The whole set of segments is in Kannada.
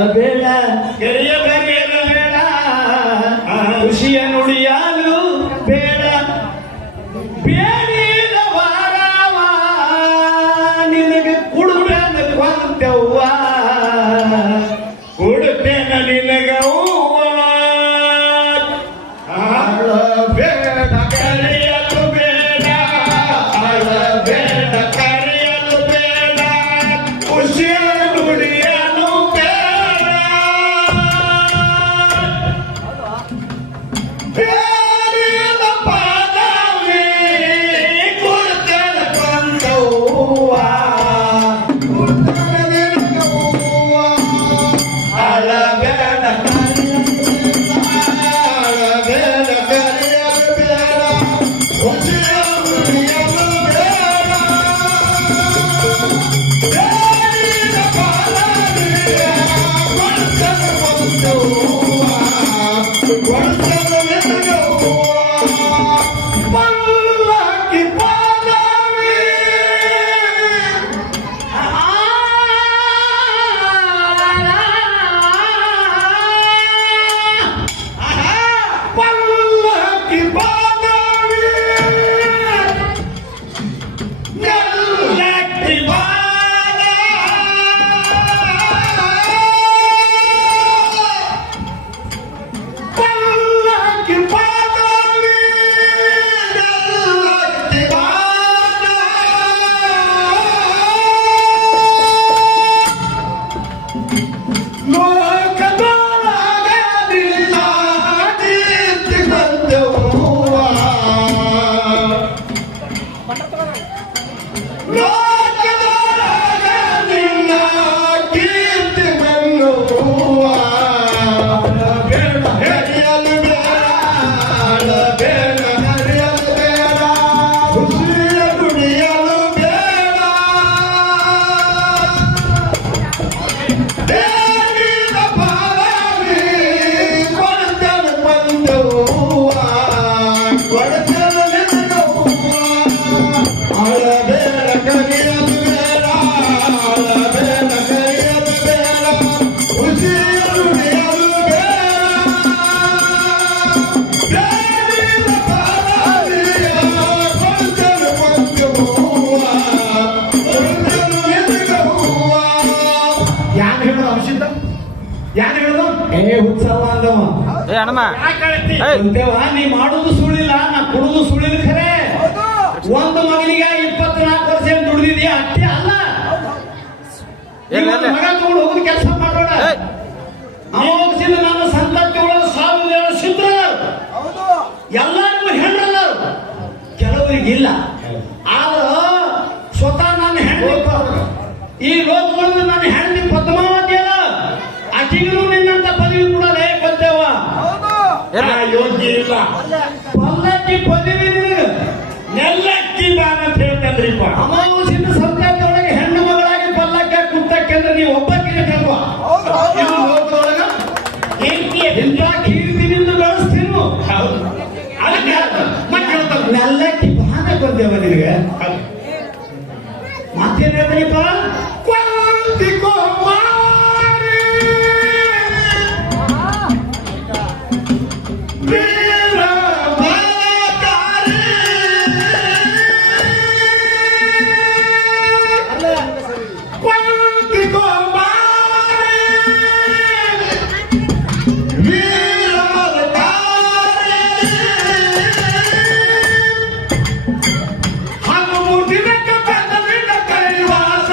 ಅಳಬೇಡ ಗೆಳೆಯ ಬಗೆಯಲು ಬೇಡ ಖುಷಿಯ ನುಡಿಯಲು ಬೇಡ ಬೇಡಿದ ವಾರವ ನಿನಗೆ ಕುಡುಬೇನ ಕೊಂತೆವ್ವ ಕೊಡುತ್ತೇನ ನಿನಗವ್ವ ಅಳಬೇಡ ಕರೆಯಲು ಬೇಡ ಅಳಬೇಡ ಕರೆಯಲು ಬೇಡ ಖುಷಿಯ ನುಡಿಯಲು ಬೇಡ ಬೇಡಿದ ಪದವಿ ಕೊಡುತ್ತೇನ ಕೊಂದವ್ವ ಅಳಬೇಡ ಅಳಬೇಡ ಕರೆಯಲು ಬೇಡ ಖುಷಿಯ ನುಡಿಯಲು ಬೇಡ ಬೇಡಿದ ಪದವಿ ಕೊಡುತ್ತೇನ ಕೊಂದವ್ವ ಕೊಡುತ್ತೇನ ನಿನಗವ್ವ ಪಲ್ಲಕ್ಕಿ ಪದವಿ ಪಲ್ಲಕ್ಕಿ ಪದವಿ ಎಲ್ಲಕ್ಕಿ ಬಾಲ ಪಲ್ಲಕ್ಕಿ ಪದವಿ ಎಲ್ಲಕ್ಕಿ ಬಾಲ ಲೋಕದೊಳಗದಿಲ್ಲ ಕೀರ್ತಿ ಬಂದವ್ವ ಲೋಕದೊಳಗದಿಲ್ಲ ಕೀರ್ತಿ ಬಂದವ್ವ ಬೇಡ ಹರಿಯಲು ಬೇಡ ಬೇಡ ಹರಿಯಲು ಬೇಡ ಖುಷಿಯ ನುಡಿಯಲು ಬೇಡ ಬೇಡಿದ ಪದವಿ ಕೊಡುತ್ತೇನೆ ಬಂದವ್ವ ಕೊಡುತ್ತೇನೆ ನಿನಗವ್ವ ಅಳಬೇಡ ಕರೆಯಲು ಬೇಡ ಅಳಬೇಡ ಕರೆಯಲು ಬೇಡ ಖುಷಿಯ ನುಡಿಯಲು ಬೇಡ ಬೇಡಿದ ಪದವಿಯ ಕೊಡುತ್ತೇನೆ ಬಂದವ್ವ ಕೊಡುತ್ತೇನೆ ನಿನಗವ್ವ ಯಾರು ಹೇಳೋದು ಅವಶ್ಯಕ ಯಾರು ಹೇಳೋದು ಉತ್ಸವ ಅಂದವ ಏ ಅಣ್ಣಮ್ಮ ಅಂತೇವ ನೀ ಮಾಡುದು ಸುಳ್ಳಿಲ್ಲ ನಾ ಕೊಡುದು ಸುಳ್ಳಿಲ್ಲ ಖರೆ ಒಂದು ಮಗನಿಗೆ 24 ವರ್ಷ ದುಡಿದಿದ್ಯಾ ಅಷ್ಟೇ ಅಲ್ಲ ಏನ್ ಈ ಒಂದ್ ಮಗ ತಗೊಂಡು ಹೋಗುದು ಕೆಲಸ ಮಾಡೋಣ ಅಮಾವಾಸ್ಯದ ನನ್ನ ಸಂತತಿ ಒಳಗೆ 1000 ಶುದ್ರ ಎಲ್ಲರಿಗೂ ಹೆಣ್ಣಲ್ಲ ಕೆಲವರಿಗೆ ಇಲ್ಲ ಆದ್ರ ಸ್ವತಃ ನನ್ನ ಹೆಣ್ಣು ಈ ಲೋಕದೊಳಗೆ ನನ್ನ ಹೆಣ್ಣಿ ಪದ್ಮಾವತಿ ಅಲ್ಲ ಆಕೆಗೂ ನಿನ್ನಂತ ಪದವಿ ಕೂಡ ಲಯ ಕೊಡ್ತೇವ ಯೋಗ್ಯ ಇಲ್ಲ ಪಲ್ಲಕ್ಕಿ ಪದವಿ ನಿನಗೆ ನೆಲ್ಲಕ್ಕಿ ಬಾನ ಅಂತ ಹೇಳ್ತಂದ್ರಿಪ್ಪ ಅಮಾವಾಸ್ಯದ ಸಂತತಿ ಒಳಗೆ ಹೆಣ್ಣು ಮಗಳಾಗಿ ಪಲ್ಲಕ್ಕ ಕುತ್ತಕ್ಕೆಂದ್ರೆ ನೀವು ಒಬ್ಬಕ್ಕಿಗೆ ಕೇಳುವ ಇದು ಲೋಕದೊಳಗ ಇಂಥ ಕೀರ್ತಿನಿಂದ ಬೆಳೆಸ್ತೀನಿ ಹೌದು ಅದಕ್ಕೆ ಮತ್ತೆ ಹೇಳ್ತಾರೆ ನೆಲ್ಲಕ್ಕಿ ಬಾನ ಬಂದೇವ ನಿನಗೆ ಮತ್ತೇನ್ ಹೇಳ್ತಾನಿಪ್ಪ ಕ್ವಾಂತಿಕೋ ಮಾರಿ ವೀರ ಬಲಕಾರಿ ಕ್ವಾಂತಿಕೋ ಮಾರಿ ವೀರ ಬಲಕಾರಿ ಹನುಮೂರ್ತಿನ ಕೈವಾಸ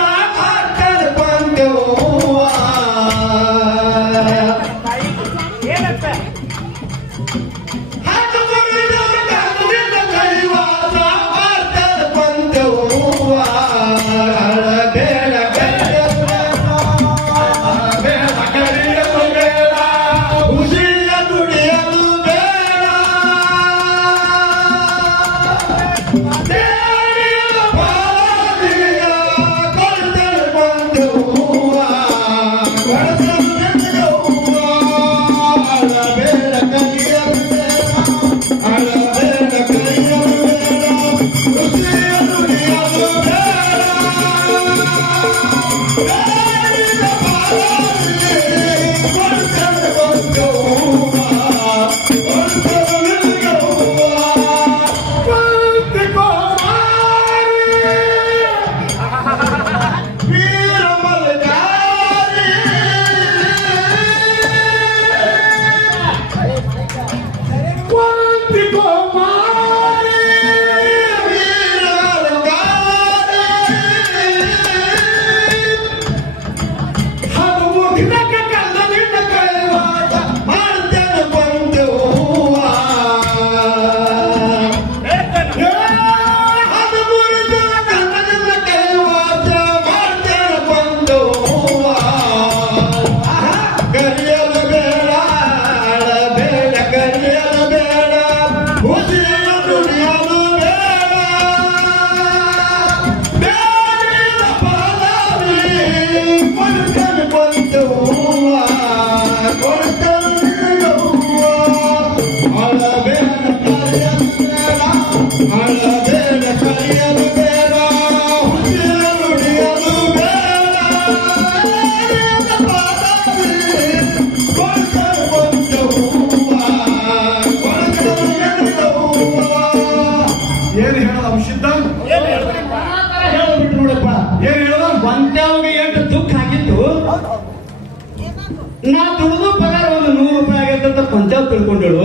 ನಾ ದುಡಿದು ಪಗಾರ ಒಂದು 100 ರೂಪಾಯಿ ಆಗೈತೆ ಅಂತ ಪಂಚಾಯತ್ ತಿಳ್ಕೊಂಡಳು.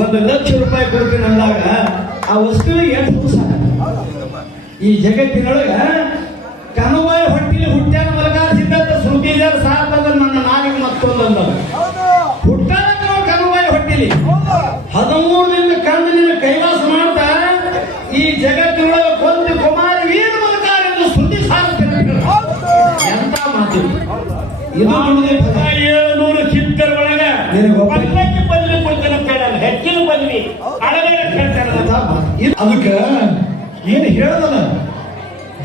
1 ಲಕ್ಷ ರೂಪಾಯಿ ಕೊಡ್ತೀನಿ ಅಂದಾಗ ಆ ವಸ್ತುವಿಗೆ ಎಷ್ಟು ದಿವಸ ಈ ಜಗತ್ತಿನೊಳಗ ಕನುವಾಯ ಹೊಟ್ಟಿಲಿ ಹುಟ್ಟ್ಯಾನ ಮಲಗಾರ ಸಿದ್ಧತೆ ಶ್ರುತಿಜರ್ ಸಾಕಂದ ನನ್ನ ನಾಲಿಗೆ ಮತ್ತೊಂದು ಅಂದ ಹುಟ್ಟಾಗ ಕನುವಾಯ ಹೊಟ್ಟಿಲಿ 13 ದಿನ ಕಂಡು ನಿನ್ನ ಕೈಲಾಸ ಮಾಡ್ತಾ ಈ ಜಗತ್ತಿನೊಳಗೆ ಕೊಂದು ಕುಮಾರಿ ವೀರ ಮಲಗಾರ ಎಂದು ಶ್ರುತಿ ಸಾರುತ್ತೇನೆ. ಎಂತ ಮಾತು ಇದು ದುಡಿದ 700 ಚಿತ್ತರ ಒಳಗ ಪಲ್ಲಕ್ಕಿ ಪಲ್ವಿ ಕೊಡ್ತಾನೆ ಕೇಳಲ್ಲ, ಹೆಚ್ಚಿನ ಪಲ್ವಿ ಅಳಬೇಡ ಕೇಳ್ತಾನೆ. ಅದಕ್ಕೆ ಏನು ಹೇಳದಲ್ಲ,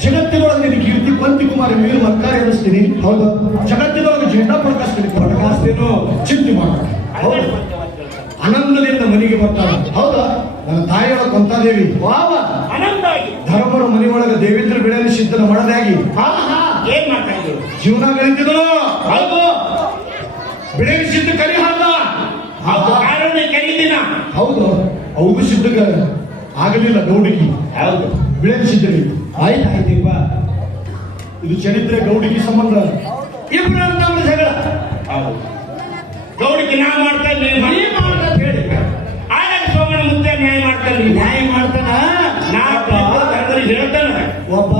ಜಗತ್ತಿನೊಳಗೆ ನಿನಗೆ ಕೀರ್ತಿ ಪಂತಿ ಕುಮಾರಿ ವೀರ ಮಲ್ಕಾರ ಎನಿಸ್ತೀನಿ. ಹೌದು, ಜಗತ್ತಿನೊಳಗೆ ಜೆಂಡಾ ಪಡ್ಕಾಸ್ತೀನಿ, ಪಡ್ಕಾಸ್ತೀನೋ ಚಿಂತೆ ಮಾಡ. ಹೌದು, ಆನಂದದಿಂದ ಮನೆಗೆ ಬರ್ತಾಳೆ. ಹೌದಾ, ನನ್ನ ತಾಯಿಯೊಳ ಕೊಂತಾದೇವಿ ವಾವ ಆನಂದ ಆಗಿ ಧರ್ಮರ ಮನೆಯೊಳಗೆ ದೇವೇಂದ್ರ ಬಿಡಲಿ ಸಿದ್ಧನ ಮಾಡದಾಗಿ ಏನ್ ಮಾತಾಡಿದ್ರು? ಜೀವನ ಕಲಿತಿದ್ರು. ಹೌದು, ಬಿಡಲಿ ಸಿದ್ಧ ಕಲಿ ಹಾದ. ಹೌದು, ಕಾರಣ ಕರೀದಿನ. ಹೌದು, ಹೌದು, ಸಿದ್ಧಗ ಆಗಲಿಲ್ಲ ಗೌಡಿಗೆ. ಹೌದು, ಬಿಡಲಿ ಸಿದ್ಧರಿಗೆ ಆಯ್ತಾಯ್ತಿಪ್ಪ. ಇದು ಚರಿತ್ರೆ ಗೌಡಿಗೆ ಸಂಬಂಧ. ಇಬ್ರು ನಮ್ಮ ಜಗಳ ಹೌದು. ಗೌಡಿಗೆ ನಾ ಮಾಡ್ತಾನೆ, ನೀ ಮಾಡ್ತಾ ಹೇಳಿ ಆಗ ಸೋಮನ ಮುದ್ದೆ ನ್ಯಾಯ ಮಾಡ್ತಾನೆ. ನ್ಯಾಯ ಮಾಡ್ತಾನ. ನಾ ಹೇಳ್ತಾನೆ, ಒಬ್ಬ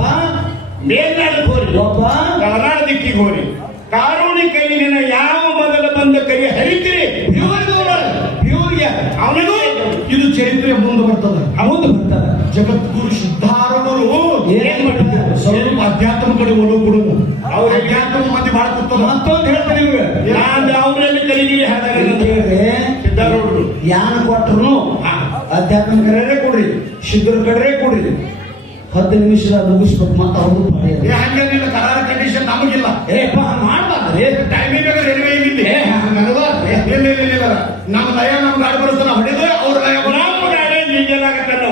ಮೇಲ್ನಾಡಕ್ಕೆ ಹೋರಿ, ಒಬ್ಬ ಕರ್ನಾಟಕ ದಿಕ್ಕಿಗೆ ಹೋರಿ, ಕಾನೂನಿ ಕೈಲಿನ ಯಾವ ಮೊದಲ ಬಂದ ಕೈ ಹರಿತೀರಿ ಇವ್ರಿಗೆ ಅವನಿಗೂ ಇದು ಚರಿತ್ರೆ ಮುಂದೆ ಬರ್ತದ. ಹೌದು ಬರ್ತಾರ. ಜಗದ್ಗುರು ಸಿದ್ಧಾರೂಢರು ಏನ್ ಮಾಡಿದ್ದಾರೆ? ಸ್ವಲ್ಪ ಅಧ್ಯಾತ್ಮ ಕಡೆ ಒಲವು ಕೊಡುದು. ಅವ್ರ ಅಧ್ಯಾತ್ಮ ಮಂದಿ ಬಾಳ ಕೂತದ. ಮತ್ತೊಂದು ಹೇಳ್ತಾರೆ ನಿಮ್ಗೆ, ನಾನು ಅವರಲ್ಲಿ ಕಲಿದೀವಿ ಹಾಗಾಗಿ ಹೇಳ್ರಿ, ಸಿದ್ಧಾರೂಢರು ಯಾನ್ ಕೊಟ್ರು ಅಧ್ಯಾತ್ಮ ಕಡೆ ಕೊಡ್ರಿ, ಸಿದ್ಧರ ಕಡೆ ಕೊಡ್ರಿ, 10 ನಿಮಿಷದ ಮುಗಿಸ್ಬೇಕು. ಮತ್ತೆ ಅವ್ರು ಏ ಹಂಗೇನಿಲ್ಲ, ಕರಾರ ಕಂಡೀಷನ್ ನಮಗಿಲ್ಲ. ಏಪ್ಪ ಮಾಡ್ಬಾರ್ದ್ರಿ, ಟೈಮಿಂಗ್ ರೆಡಿವೇ ಇಲ್ಲಿದೆ. ನನಗಾರ್ರಿ. ಇಲ್ಲ, ನಮ್ಮ ಲಯ ನಮ್ ಗಾಡಿ ಬರುತ್ತಾನ ಹೊಡೆದು ಅವ್ರ ಲಯ ನಮ್ಮ ಗಾಡಿ ನೀಗಲಾಗತ್ತಾನ.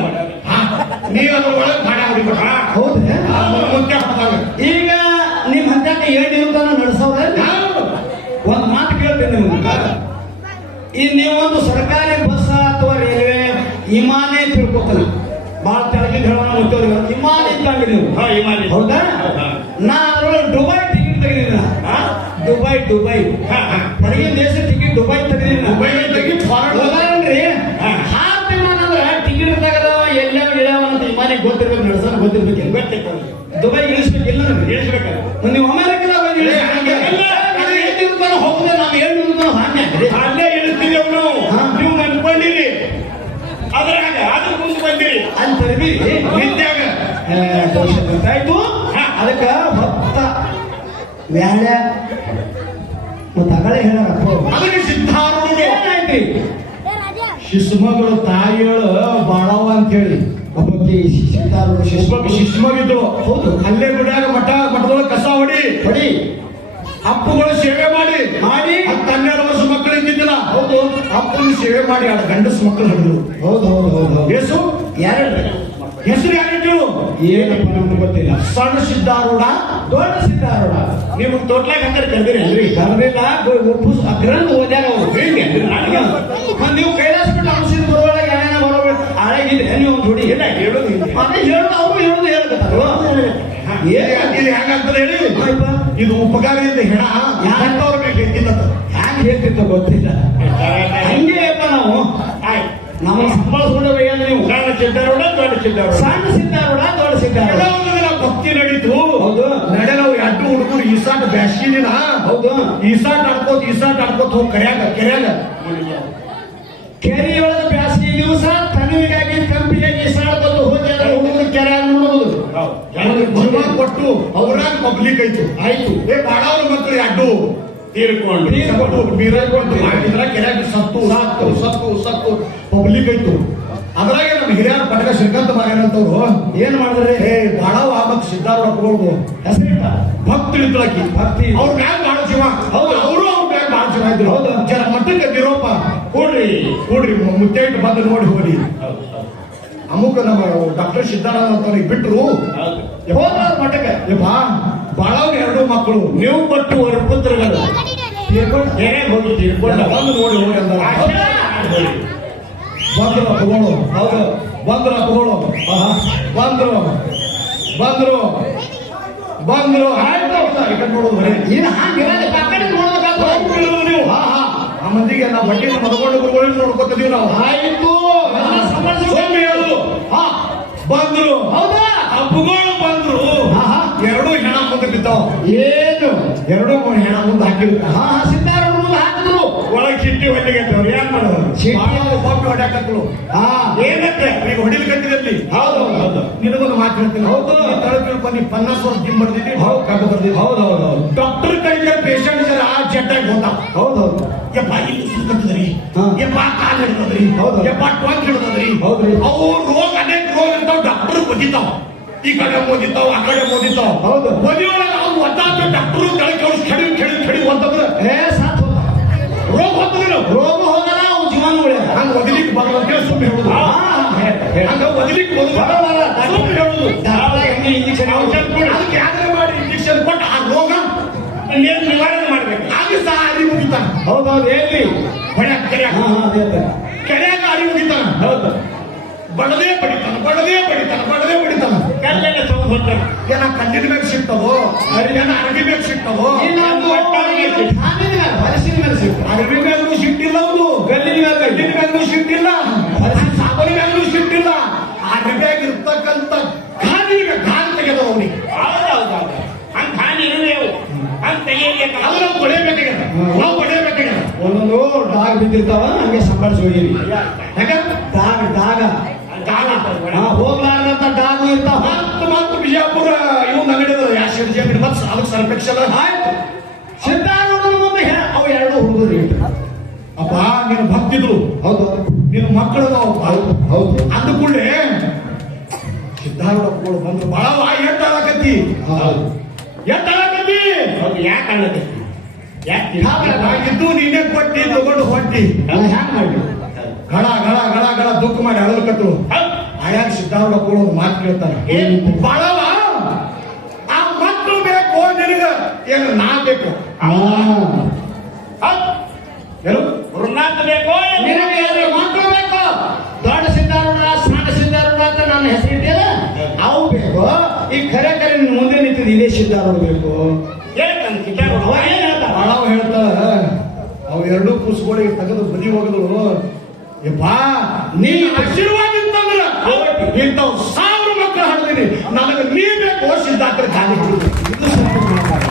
ನೀವು ಅದ್ರ ಒಳಗೆ ಭಾಡ ಹೊಡಿಬೇಕ. ಹೌದ್ರಿ. ಮುಖ್ಯ ಹೊಡೆದಾಗ ಈಗ ನಿಮ್ ಹಂತಕ್ಕ 7 ನಿಮಿಷ ನಡೆಸೋದ್ರ ಒಂದ್ ಮಾತು ಕೇಳ್ತೇನೆ ನಿಮ್ಗೆ. ಈ ನೀವೊಂದು ಸರ್ಕಾರಿ ಬಸ್ ಅಥವಾ ರೈಲ್ವೆ ವಿಮಾನೇ ತಿಳ್ಕೊತಾನೆ, ಬಹಳ ತೆಳಗಿನ ಹೇಳೋಣ ಗೊತ್ತವ್ರಿ, ವಿಮಾನ ಇದ್ದಂಗೆ ನೀವು. ಹಿಮಾಲಯ. ಹೌದಾ? ನಾ ಅದ್ರೊಳಗೆ ದುಬೈ ಟಿಕೆಟ್ ತೆಗೆದಿನ. ದುಬೈ ಹೊರಗಿನ ದೇಶ ಟಿಕೆಟ್ ದುಬೈ ತೆಗೆದಿನ. ದುಬೈ ತೆಗಿ ಫಾರೆನ್ ಹೋಗ್ರಿ. ಹಾಫ್ ವಿಮಾನ ಅಂದ್ರೆ ಟಿಕೆಟ್ ತೆಗೆದವ ಎಲ್ಲವ ಇಳವ ಅಂತ ವಿಮಾನಿಗೆ ಗೊತ್ತಿರ್ಬೇಕು, ನಡೆಸೋಣ ಗೊತ್ತಿರ್ಬೇಕು. ಗೊತ್ತಿರ್ತದೆ, ದುಬೈ ಇಳಿಸ್ಬೇಕಿಲ್ಲ ನಮ್ಗೆ. ಇಳಿಸ್ಬೇಕು. ನೀವು ಅಮೆರಿಕದಾಗ ಹೋಗುದ ನಾವು 7 ನಿಮಿಷ ಹಾಗೆ ಅಲ್ಲೇ ಇಳಿಸ್ತಿದ್ದೇವೆ ನಾವು. ಹಾ. ನೀವು ನೆನ್ಕೊಂಡಿರಿ, ಅದ್ರಾಗ ಅದ್ರ ಮುಂದೆ ಬಂದಿರಿ ಅಲ್ಲಿ ತರಬಿ ವಿದ್ಯಾಗ. ಗೊತ್ತಾಯ್ತು. ಅದಕ್ಕ ಭಕ್ತ ವ್ಯಾಳ ಮತ್ತ ಅಗಳೇ ಹೇಳಪ್ಪ, ಅದಕ್ಕೆ ಸಿದ್ಧಾರೂಢರು ಏನಾಯ್ತ್ರಿ? ಶಿಶುಮಗಳು ತಾಯಿಯಳು ಬಾಳವ ಅಂತ ಹೇಳಿ ಒಬ್ಬಕ್ಕೆ ಸಿದ್ಧಾರೂಢ ಶಿಶುಮಗಿದ್ರು. ಹೌದು. ಅಲ್ಲೇ ಗುಡಿಯಾಗ ಮಠದೊಳಗೆ ಕಸ ಹೊಡಿ ಹೊಡಿ ಅಪ್ಪುಗಳು ಸೇವೆ ಮಾಡಿ ಮಾಡಿ 12 ವರ್ಷ ಮಕ್ಕಳು ಇದ್ದಿದ್ದಿಲ್ಲ. ಹೌದು. ಅಪ್ಪನ ಸೇವೆ ಮಾಡಿ ಆ ಗಂಡಸ ಮಕ್ಕಳು ಹಿಡಿದ್ರು. ಹೌದು ಹೌದು ಹೌದು. ಯೇಸು ಯಾರು ಹೆಸರು ಯಾರಿಟ್ಟು? ಏನಪ್ಪ ನಮ್ಗೆ ಗೊತ್ತಿಲ್ಲ. ಸಣ್ಣ ಸಿದ್ಧಾರೂಢ, ದೊಡ್ಡ ಸಿದ್ಧಾರೂಢ. ನೀವು ತೋಟ್ಲಾಗ ಹಂಗಾರೆ ಕರೆದಿರಿ ಅಲ್ರಿ? ಬರಲಿಲ್ಲ, ಒಪ್ಪು ಗ್ರಂಥ ಓದ್ಯಾರ ಅವರು. ಹೇಗೆ ನೀವು ಕೈಲಾಸ ಬಿಟ್ಟು ಅಂಶದ ಬರುವಾಗ ಏನೇನ ಬರೋಬೇಡ ಆಳಾಗಿದೆ ನೀವು ಒಂದು ಹುಡಿ. ಇಲ್ಲ, ಹೇಳೋದು ಹಿಂಗೆ. ಅದೇ ಹೇಳೋದು ಅವರು ಹೇಳೋದು ಹೇಳ್ಕತ್ತಾರ. ಇದು ಹೆಂಗಂತಂದ್ರೆ ಹೇಳಿ, ಇದು ಉಪಕಾರದಿಂದ ಹೆಣ ಯಾರಂತವ್ರ ಮೇಲೆ ಎತ್ತಿಲ್ಲ. ಹ್ಯಾಂಗ ಹೇಳ್ತಿತ್ತ ಗೊತ್ತಿಲ್ಲ. ಹಂಗೆ ಅಪ್ಪ ನಾವು ಆಯ್ತು, ನಮ್ಮ ಸಂಬಳಸ್ಕೊಂಡ ನೀವು ಸಣ್ಣ ಸಿದ್ಧಾರೂಢ, ದೊಡ್ಡ ಸಿದ್ಧಾರೂಢ. ಸಣ್ಣ ಸಿದ್ಧಾರೂಢ ದೊಡ್ಡ ಸಿದ್ಧಾರೂಢ. ಕೆಲವೊಂದಿನ ಭಕ್ತಿ ನಡೀತು. ಹೌದು. ನಡೆದವ್ರು 2 ಹುಡುಗರು ಈಸಾಟ ಬ್ಯಾಸ್ಗಿ ದಿನ ಹೌದು. ಈಸಾಟ ಆಡ್ಕೋತ ಹೋಗಿ ಕೆರ್ಯಾಗ ಕೆರೆಯೊಳಗೆ ಬ್ಯಾಸಿಗೆ ದಿವಸ ತನವಿಗಾಗಿ ಕಂಪಿಗಾಗಿ ಸಾಡ್ಕೊಂಡು ಹೋಗಿ ಹುಡುಗರು ಕೆರೆ ನೋಡುವುದು. ಜೀವ ಕೊಟ್ಟು ಅವ್ರಾಗ ಪಬ್ಲಿಕ್ ಆಯ್ತು. ಬಾಳವ್ರ ಮಕ್ಕಳು 2 ತೀರ್ಕೊಂಡು ಬೀರಕೊಂಡು ಮಾಡಿದ್ರ ಕೆರೆಯಾಗ ಸತ್ತು ಪಬ್ಲಿಕ್ ಆಯ್ತು. ಅದ್ರಾಗೆ ನಮ್ಮ ಹಿರಿಯರ ಪಟಕ ಶ್ರೀಕಾಂತ ಮಾರೇನಂತವ್ರು ಏನ್ ಮಾಡಿದ್ರೆ ಬಾಳವ ಮತ್ತು ಸಿದ್ಧಾರೂಢ ಅಪ್ಪಗಳು ಹೆಸರಿಟ್ಟ ಭಕ್ತರು ಇದ್ರಾಕಿ ಭಕ್ತಿ ಅವ್ರ ಮ್ಯಾಗ ಬಾಳ ಜೀವ. ಹೌದು, ಅವರು ಅವ್ರ ಮ್ಯಾಗ ಬಾಳ ಜೀವ ಇದ್ರು. ಹೌದು, ಜನ ಮಟ್ಟಕ್ಕೆ ಬಿರೋಪ ಕೂಡ್ರಿ ಮುತ್ತೈಟ್ ಬಂದು ನೋಡಿ ಹೋಗಿ ಅಮುಕ ನಮ್ಮ ಡಾಕ್ಟರ್ ಸಿದ್ಧಾರಾಮ ಅಂತವ್ರಿಗೆ ಬಿಟ್ರು ಹೋದ ಮಠಕ್ಕೆ. ಬಾಳವ್ರ 2 ಮಕ್ಕಳು ನೀವು ಕೊಟ್ಟು ಅವರ ಪುತ್ರಗಳು ಏನೇ ಹೋಗಿ ತಿಳ್ಕೊಂಡ ಬಂದು ನೋಡಿ ಅಂದ. ಬಂದ್ರು ಅಪ್ಪಗಳು. ಹೌದು, ಬಂದ್ರು ಅಪ್ಪಗಳು. ಬಂದ್ರು ಆಯ್ತು. ನೋಡೋದು ಬರೀ ಇದು ಹಾಗೆ ಆ ಕಡೆ ನೋಡ್ಬೇಕಾದ್ರೆ ನೀವು ಹಾ ಹಾ ಆ ಮಂದಿಗೆ ನಾವು ಬಟ್ಟೆನ ಮದಕೊಂಡು ಗುರುಗಳು ನೋಡ್ಕೊತಿದೀವಿ ನಾವು. ಆಯ್ತು ಎಲ್ಲ ಸಂಭಾಳಿಸಿ ಸೊಮ್ಮೆ ಹೇಳು ಹಾ ಬಂದ್ರು ಹೌದಾ ಹಬ್ಬಗಳು ಬಂದ್ರು ಹಾ ಹಾ ಎರಡು ಹೆಣ ಮುಂದೆ ಬಿದ್ದಾವ. ಏನು ಎರಡು ಹೆಣ ಮುಂದೆ ಹಾಕಿರ್ತಾರ. ಹಾ ಹಾ ಸಿದ್ದಾರೂಢ ಮುಂದೆ ಹಾಕಿದ್ರು ಒಳಗೆ ಚಿಟ್ಟಿ ಹೊಲಿಗೆ ಅವ್ರು ಏನ್ ಮಾಡೋದು ಬಾಬು ಹೊಡ್ಯಾಕತ್ರು. ಹಾ ಏನಕ್ಕೆ ಈಗ ಹೊಡಿಲಿಕತ್ತಿದಲ್ಲಿ ಹೌದು ಹೌದು ನಿನಗೊಂದು ಮಾತು ಹೇಳ್ತೀನಿ. ಹೌದು. ತಳಕ ನೀ 50 ವರ್ಷ ಜಿಮ್ ಬರ್ದಿದ್ದಿ ಹೌದು ಕಬ್ಬು ಬರ್ದಿದ್ದಿ. ಹೌದು ಹೌದು ಹೌದು ಡಾಕ್ಟರ್ ಕೈಗೆ ಪೇಷಂಟ್ ಜರ ಜಟ್ಟಾಗಿ ಹೋದ. ಹೌದು ಹೌದು ಯಪ್ಪ ಇಲ್ಲಿ ಸುತ್ತದ್ರಿ ಹಾ. ಯಪ್ಪ ಕಾಲ್ ಹಿಡ್ದದ್ರಿ ಹೌದು. ಯಪ್ಪ ಟ್ವಂಕ್ ಹಿಡ್ದದ್ರಿ. ಹೌದ್ರಿ. ಅವು ರೋಗ ಅನೇಕ ರೋಗ ಇರ್ತಾವ. ಡಾಕ್ಟರ್ ಓದಿತಾವ, ಈ ಕಡೆ ಓದಿತಾವ ಆ ಕಡೆ ಓದಿತಾವ. ಹೌದು. ಓದಿಯೊಳಗ ಅವ್ರು ಒದ್ದಾತ ಡಾಕ್ಟರ್ ಕೆಳಗೆ ಕೆಡಿ ಅಂತಂದ್ರೆ ಏ ಸಾತ್ ಹೋದ ರೋಗ ಹೋಗ್ತದಿಲ್ಲ. ರೋಗ ಹೋಗಲ್ಲ ಅವು ಜೀವನ ಉಳಿಯ ಹಂಗ ಒದಲಿಕ್ಕೆ ಬರಲ್ಲ ಅಂತ ಹೇಳಿ ಸುಮ್ಮನೆ ಹೇಳುದು. ಹಂಗ ಒದಲಿಕ್ಕೆ ಸುಮ್ಮನೆ ಹೇಳುದು. ಇಂಜೆಕ್ಷನ್ ಅದಕ್ಕೆ ಯಾವ್ದಾರ ಮಾಡಿ ಇಂಜೆಕ್ಷನ್ ಕೊಟ್ಟು ಆ ರೋಗ ಏನ್ ನಿವಾರಣೆ ಮಾಡ್ಬೇಕು ಆಗಿ ಸಹ ಅರಿ ಮುಗಿತಾನ. ಹೌದೌದು ಎಲ್ಲಿ ಹೊಡ್ಯಾಕ ಕೆರ್ಯಾಕ ಹಾ ಹಾ ಅದೇ ಕೆರ್ಯಾಕ ಅರಿ ಮುಗಿತಾನ. ಹೌದು ಬಡದೇ ಬಡಿತಾನ ಬಡದೇ ಬಡಿತಾನ ಬಡದೇ ಬಡಿತಾನ. ಕಲ್ಲೆಲ್ಲ ಸೌಂಡ್ ಹೊಂಟಾರ ಏನ ಕಲ್ಲಿನ ಬೇಕು ಸಿಗ್ತವೋ ಏನ ಅರಬಿ ಬೇಕು ಸಿಗ್ತವೋ. ಅರಬಿ ಮ್ಯಾಗೂ ಸಿಟ್ಟಿಲ್ಲ ಅವನು, ಕಲ್ಲಿನ ಮ್ಯಾಗೂ ಸಿಟ್ಟಿಲ್ಲ, ಸಾಬನ ಮ್ಯಾಗೂ ಸಿಟ್ಟಿಲ್ಲ. ಅರಬಿಯಾಗ ಇರ್ತಕ್ಕಂಥ ಗಾಳಿಗೆ ಗಾಳಿ ತೆಗೆದ ಅವನಿಗೆ. ಹೌದೌದೌದು ಹಂಗ ಹಾನಿ ಇರುವೆವು ಹಂಗ ತೆಗಿಯಕ್ಕೆ ಅದು ನಾವು ಹೊಡೆಯಬೇಕಾಗ್ಯದ, ನಾವು ಹೊಡೆಯಬೇಕಾಗ್ಯದ. ಒಂದೊಂದು ಡಾಗ್ ಬಿದ್ದಿರ್ತಾವ ಹಂಗೆ ಸಂಭಾಳಿಸಿ ಹೋಗಿರಿ. ಯಾಕ ಡಾಗ್ ಡಾಗ ಹೋಗ್ಲಾರ್ದಂತ ಡಾಗು ಇರ್ತಾವ. ಮತ್ತು ಬಿಜಾಪುರ ಇವು ನಗಡಿದ್ರು ಯಾಶಿರ್ಜಿ ಅಂಗಡಿ ಮತ್ತು ಅದಕ್ಕೆ ಸರ್ಪೆಕ್ಷಲ್ ಆಯ್ತು ಸಿದ್ದಾರೂಢನ ಮುಂದೆ ಅವು ಎರಡು ಹುಡುಗರು ಅಪ್ಪ ನೀನು ಭಕ್ತಿದ್ರು. ಹೌದು ನಿನ್ನ ಮಕ್ಕಳು ಹೌದು ಹೌದು ಅಂದ ಕೂಡಲೇ ಸಿದ್ಧಾರೂಢ ಬಂದ್ರು. ಬಹಳ ಎಟ್ಟಾಗತ್ತಿ ಹೌದು ಎಟ್ಟಾಗತ್ತಿ ಹೌದು ಯಾಕೆ ಅನ್ನೋದು ಯಾಕೆ ಇದ್ದು ನೀನೇ ಕೊಟ್ಟಿ ತಗೊಂಡು ಹೊಟ್ಟಿ ಹ್ಯಾಂಗ ಮಾಡಿ ಗಳ ಗಳ ಗಳ ಗಳ ದುಃಖ ಮಾಡಿ ಅಳಲ್ಕತ್ರು. ಹೌದು ಆಯಾಗ ಸಿದ್ಧಾರೂಢ ಕೂಡ ಒಂದು ಮಾತು ಕೇಳ್ತಾನೆ. ಬಾಳವ ಆ ಮಕ್ಕಳು ಬೇಕು ನಿನಗ ಏನು ನಾ ಬೇಕು ಹೌದು ಏನು ಗುರುನಾಥ ಬೇಕೋ ನಿನಗೆ ಎರಡು ಮಕ್ಕಳು ಬೇಕು. ದೊಡ್ಡ ಸಿದ್ದಾರೂಢ ಸಣ್ಣ ಸಿದ್ದಾರೂಢ ಅಂತ ನನ್ನ ಹೆಸರಿಟ್ಟಿಲ್ಲ. ಅವು ಬೇಕು. ಈ ಖರೆ ಖರೆ ನಿನ್ನ ಮುಂದೆ ನಿಂತಿದ್ದು ಇದೇ ಸಿದ್ದಾರೂಢ ಬೇಕು. ಹೇಳ್ತಾನೆ ಕಿತ್ತಾರು ಅವ ಏನ್ ಹೇಳ್ತಾರ ಬಾಳವ ಹೇಳ್ತಾಳ. ಅವು ಎರಡೂ ಕೂಸ್ಗಳಿಗೆ ತೆಗೆದು ಬದಿ ಹೋಗಿದ್ರು. ಯಪ್ಪ ನೀ ಆಶೀರ್ವಾದ ಇತ್ತಂದ್ರ ಇಂಥವ್ 1000 ಮಕ್ಕಳು ಹಾಡ್ತೀನಿ. ನನಗೆ ನೀ ಬೇಕು ಸಿದ್ಧಾರ್ಥ ಖಾಲಿ ಇದು ಸತ್ಯ ಮಾತಾಡ.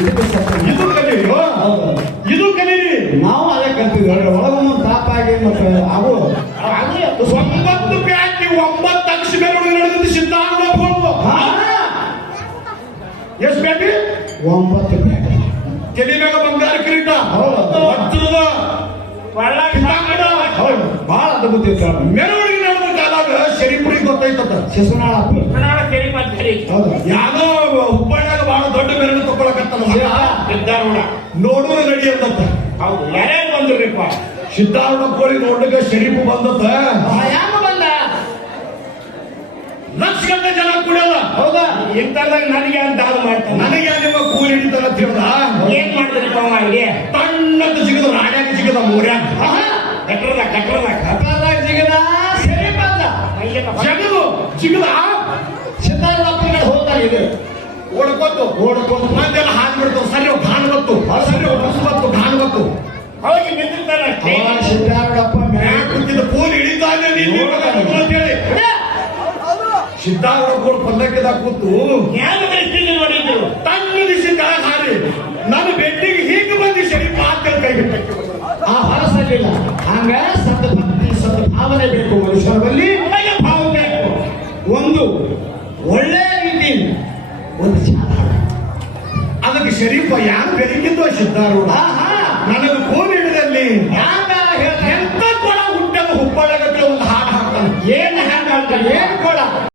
ಇದಕ್ಕೆ ಸತ್ಯ ಇದು ಕಲೀರಿ. ಹೌದು ಇದು ಕಲೀರಿ. ನಾವು ಅದೇ ಕಲ್ತೀವಿ. ಒಳಗೊಮ್ಮೆ ತಾಪಾಗಿ ಮತ್ತೆ ಅವು 9 ಪ್ಯಾಟಿ 9 ಅಕ್ಷ ಮೆರವಣಿಗೆ ನಡೆದಿದ್ದು ಸಿದ್ಧಾರೂಢ ಹೋಗ್ಬೋದು. ಎಷ್ಟು ಪ್ಯಾಟಿ 9 ಪ್ಯಾಕೆ. ತಲೆ ಮ್ಯಾಗ ಬಂಗಾರ ಕಿರೀಟ, ಹೌದು. ವಜ್ರದ ಕಿತ್ತಾಂಗಡ. ಹೌದು ಬಹಳ ಅದ್ಭುತ ಇರ್ತಾರ. ಮೆರವಣಿಗೆ ನಡೆದ ಕಾಲಾಗ ಶರೀಫ್ರಿಗೆ ಗೊತ್ತಾಯ್ತದ. ಶಿಶುನಾಳ ಅಪ್ಪ ಸರಿ ಮಾಡ್ತೀರಿ ಹೌದು ಯಾರೋ ಹುಬ್ಬಳ್ಳಿಯಾಗ ಬಹಳ ದೊಡ್ಡ ಮೆರವಣಿಗೆ ತಗೊಳಕತ್ತಲ್ಲ ಸಿದ್ದಾರೂಢ ನೋಡೂರ ರೆಡಿ ಅಂತಂತ. ಹೌದು ಯಾರ್ಯಾರು ಬಂದ್ರಿಪ್ಪ ಸಿದ್ಧಾರೂಢ ಕೋಳಿ ನೋಡ್ಲಿಕ್ಕೆ ಶರೀಫ್ ಬಂದತ್ತ. ಯಾಕ ಬಂದ ಲಕ್ಷ ಗಂಟೆ ಜನ ಕುಡಿಯಲ್ಲ. ಹೌದಾ ಇಂಥದಾಗ ನನಗೆ ಅಂತ ಹಾಳು ಮಾಡ್ತಾನೆ ನನಗೆ ನಿಮ್ಮ ಕೂಲಿ ಹಿಡಿತಾರ ಅಂತ ಹೇಳ್ದ. ಏನ್ ಮಾಡಿದ್ರಿಪ್ಪ ಅವ ಇಲ್ಲಿ ತಣ್ಣದ ಜಿಗದ ರಾಡ್ಯಾಗ ಜಿಗದ ಮೂರ್ಯಾಗ ಕಟ್ಟರದ ಕಟ್ಟಲಾಗ ಜಿಗದ ಸರಿ ಬಂದ. ಜಗದು ಜಿಗದ ಸಿದ್ದಾರೂಢ ಅಪ್ಪನ ಹೋಗ್ತಾರೆ ಇದು ಓಡ್ಕೊತ್ತು ಓಡ್ಕೊಂಡು ಮಂದೆಲ್ಲ ಹಾದು ಬಿಡ್ತಾವ. ಸರಿ ಘಾನ್ ಬತ್ತು, ಸರಿ ಬಸ್ ಬತ್ತು, ಘಾನ್ ಬತ್ತು. ಅವಾಗ ನಿಂತಿರ್ತಾರ ಅವಾಗ ಸಿದ್ದಾರೂಢಪ್ಪ ಮ್ಯಾಗ ಕುಂತಿದ್ದ ಕೂಲಿ ಹಿಡಿತಾನೆ ನೀನು ಅಂತ ಹೇಳಿ ಸಿದ್ಧಾರೂಢ ಕೂಡ ಪಲ್ಲಕ್ಕಿದಾಗ ಕೂತು ಜ್ಞಾನ ದೃಷ್ಟಿಗೆ ನೋಡಿದ್ರು ತಣ್ಣದಿಸಿ ಕೆಳಗೆ ಹಾರಿ ನನ್ನ ಬೆಟ್ಟಿಗೆ ಹೀಗೆ ಬಂದು ಶರೀಫ್ ಮಾತ್ರ ಕೈ ಬಿಟ್ಟಕ್ಕೆ ಆ ಹೊರಸಲಿಲ್ಲ. ಹಂಗ ಸತ್ ಭಕ್ತಿ ಸತ್ ಭಾವನೆ ಬೇಕು ಮನುಷ್ಯರ ಬಳಿ. ಭಾವ ಬೇಕು. ಒಂದು ಒಳ್ಳೆ ರೀತಿಯಿಂದ ಒಂದು ಸಾಧಾರಣ. ಅದಕ್ಕೆ ಶರೀಫ ಯಾರು ಬೆಳಗಿದ್ದು ಸಿದ್ಧಾರೂಢ ನನಗೆ ಕೂಲಿ ಹಿಡಿದಲ್ಲಿ ಹ್ಯಾಂಗ ಹೇಳ್ತಾರೆ ಎಂತ ಕೊಡ ಹುಟ್ಟದ ಹುಬ್ಬಳ್ಳಿಗತ್ತೆ ಒಂದು ಹಾಡು ಹಾಡ್ತಾನೆ. ಏನ್ ಹ್ಯಾಂಗ ಹೇಳ್ತಾರೆ ಏನ್